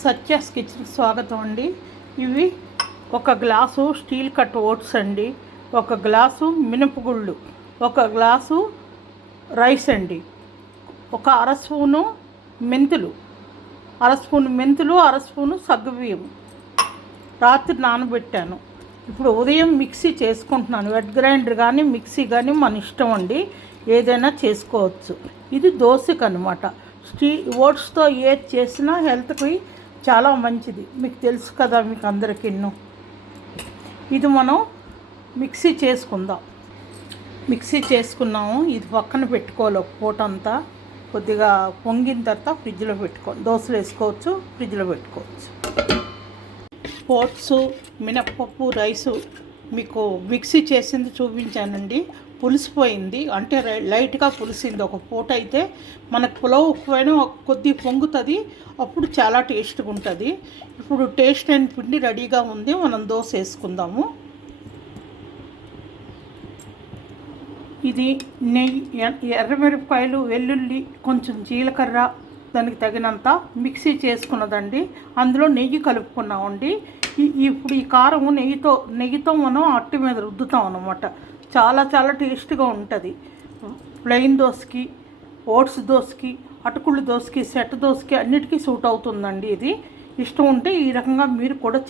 సత్యాస్ కిచెన్కి స్వాగతం అండి. ఇవి ఒక గ్లాసు స్టీల్ కట్ ఓట్స్ అండి, ఒక గ్లాసు మినపగుళ్ళు, ఒక గ్లాసు రైస్ అండి, ఒక అర స్పూను మెంతులు, అర స్పూను సగ్గుబియ్యం రాత్రి నానబెట్టాను. ఇప్పుడు ఉదయం మిక్సీ చేసుకుంటున్నాను. వెట్ గ్రైండర్ కానీ మిక్సీ కానీ మన ఇష్టం అండి, ఏదైనా చేసుకోవచ్చు. ఇది దోశకు అనమాట. ఓట్స్తో ఏది చేసినా హెల్త్కి చాలా మంచిది, మీకు తెలుసు కదా, మీకు అందరికీ. ఇది మనం మిక్సీ చేసుకున్నాము. ఇది పక్కన పెట్టుకోవాలి ఒక పూట అంతా. కొద్దిగా పొంగిన తర్వాత ఫ్రిడ్జ్లో పెట్టుకోవాలి. దోశలు వేసుకోవచ్చు, ఫ్రిడ్జ్లో పెట్టుకోవచ్చు. ఓట్స్, మినప్పప్పు, రైసు మీకు మిక్సీ చేసింది చూపించానండి. పులిసిపోయింది, అంటే లైట్గా పులిసింది. ఒక పూట అయితే మనకు పులావ్ ఎక్కువైనా కొద్ది పొంగుతుంది, అప్పుడు చాలా టేస్ట్గా ఉంటుంది. ఇప్పుడు టేస్ట్ అయిన పిండి రెడీగా ఉంది, మనం దోశ వేసుకుందాము. ఇది నెయ్యి, ఎర్రమిరపకాయలు, వెల్లుల్లి, కొంచెం జీలకర్ర, దానికి తగినంత మిక్సీ చేసుకున్నదండి. అందులో నెయ్యి కలుపుకున్నామండి. ఇప్పుడు ఈ కారం నెయ్యితో మనం అట్టి మీద రుద్దుతాం అన్నమాట. చాలా చాలా టేస్ట్గా ఉంటుంది. ప్లెయిన్ దోశకి, ఓట్స్ దోశకి, అటుకుళ్ళు దోశకి, సెట్ దోశకి అన్నిటికీ సూట్ అవుతుందండి. ఇది ఇష్టం ఉంటే ఈ రకంగా మీరు కూడా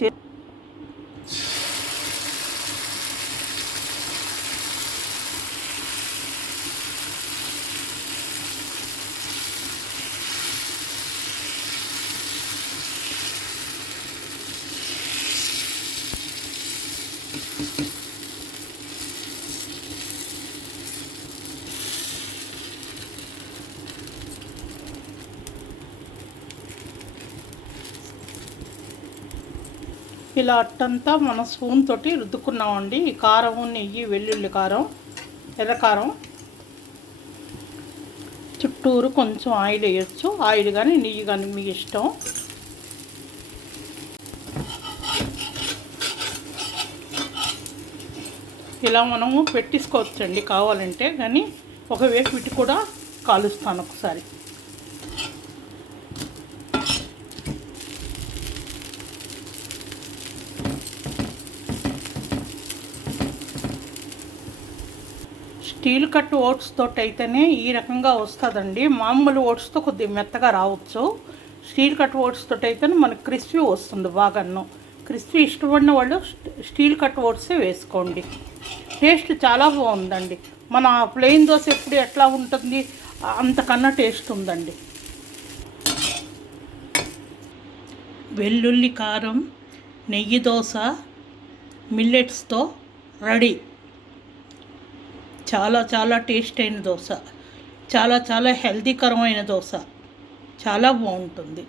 ఇలా అట్టంతా మన స్పూన్ తోటి రుద్దుకున్నామండి. ఈ కారం, నెయ్యి, వెల్లుల్లి కారం, ఎర్రకారం, చుట్టూరు కొంచెం ఆయిల్ వేయచ్చు. ఆయిల్ కానీ నెయ్యి కానీ మీ ఇష్టం. ఇలా మనము పెట్టించుకోవచ్చండి కావాలంటే, కానీ ఒకవైపు ఇటు కూడా కాలుస్తాను ఒకసారి. స్టీల్ కట్ ఓట్స్ తోటి అయితేనే ఈ రకంగా వస్తుందండి. మామూలు ఓట్స్తో కొద్దిగా మెత్తగా రావచ్చు. స్టీల్ కట్ ఓట్స్ తోటి అయితేనే మనకు క్రిస్పీ వస్తుంది బాగాను. క్రిస్పీ ఇష్టపడిన వాళ్ళు స్టీల్ కట్ ఓట్సే వేసుకోండి. టేస్ట్ చాలా బాగుందండి. మన ప్లెయిన్ దోశ ఎప్పుడు ఎట్లా ఉంటుంది అంతకన్నా టేస్ట్ ఉందండి. వెల్లుల్లి కారం, నెయ్యి దోశ మిల్లెట్స్తో రెడీ. చాలా చాలా టేస్ట్ అయిన దోశ, చాలా చాలా హెల్తీకరమైన దోశ, చాలా బాగుంటుంది.